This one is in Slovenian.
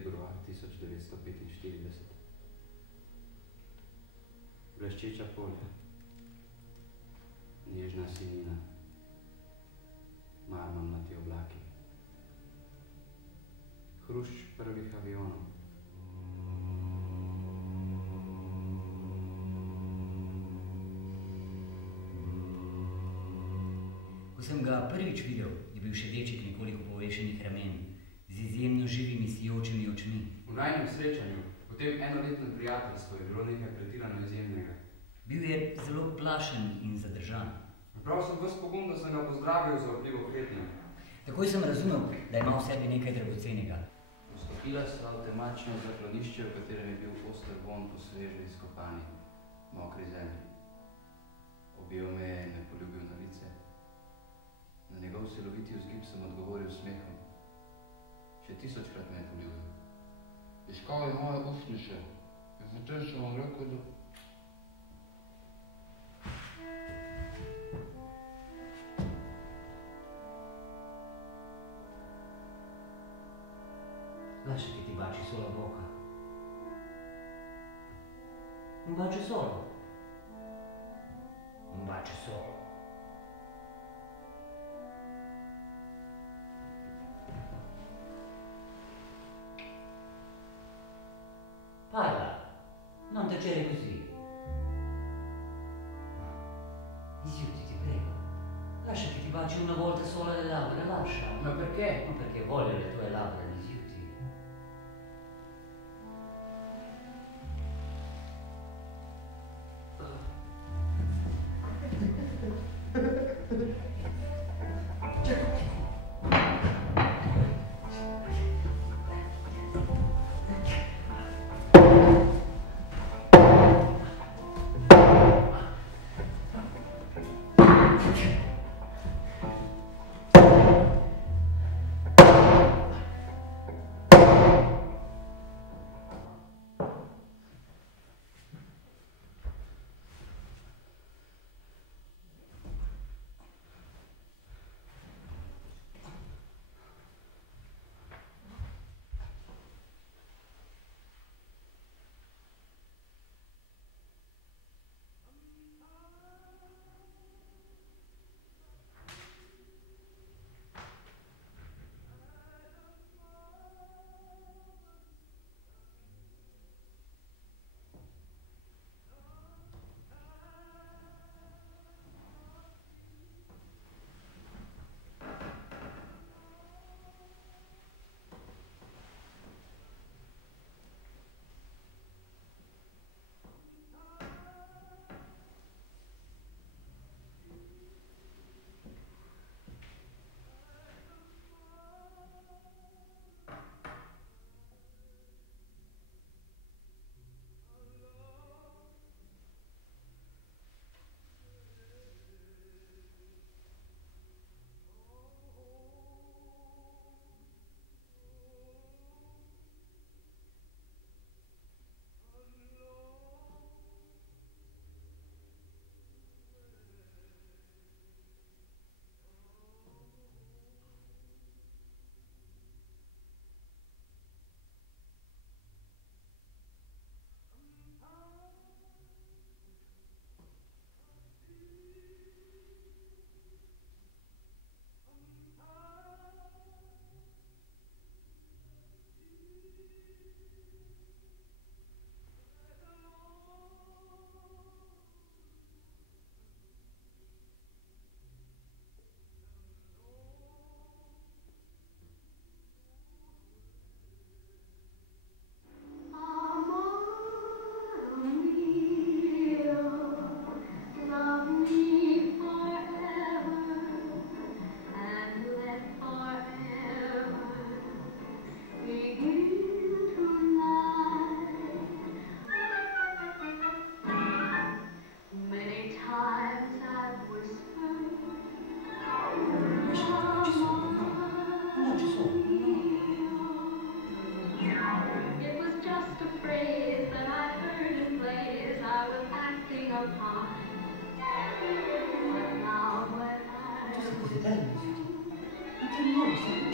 februar 1945. Bleščeča polja, nežna sinina, marmornati oblaki, hrušč prvih avionov. Ko sem ga prvič videl, je bil še deček nekoliko povešenih ramen, z izjemno živimi sijočimi očmi. V najnem srečanju, v tem enoletnem prijateljstvu, je bilo nekaj pretirano izjemnega. Bil je zelo plašen in zadržan. Prav sem ves pogum, da sem ga pozdravil za opljivo kretnjo. Takoj sem razumel, da ima v sebi nekaj dragocenega. Vstopila sta v temačno zaklonišče, v katerem je bil oster vonj po svežo izkopani, mokri zemlji. Objel me je in me poljubil na lice. Na njegov siloviti vzgib sem odgovoril smehom. Še 1000-krat me je poljubil. Iskal je moje ustnice in potem sem vam rekel, da... Lascia che ti baci solo la bocca. Un bacio solo. Un bacio solo. Parla, non tacere così. Rifiuti, ti prego. Lascia che ti baci una volta sola le labbra, lascia. Ma perché? Ma perché voglio le tue labbra, rifiuti. Dai, non ti muovi,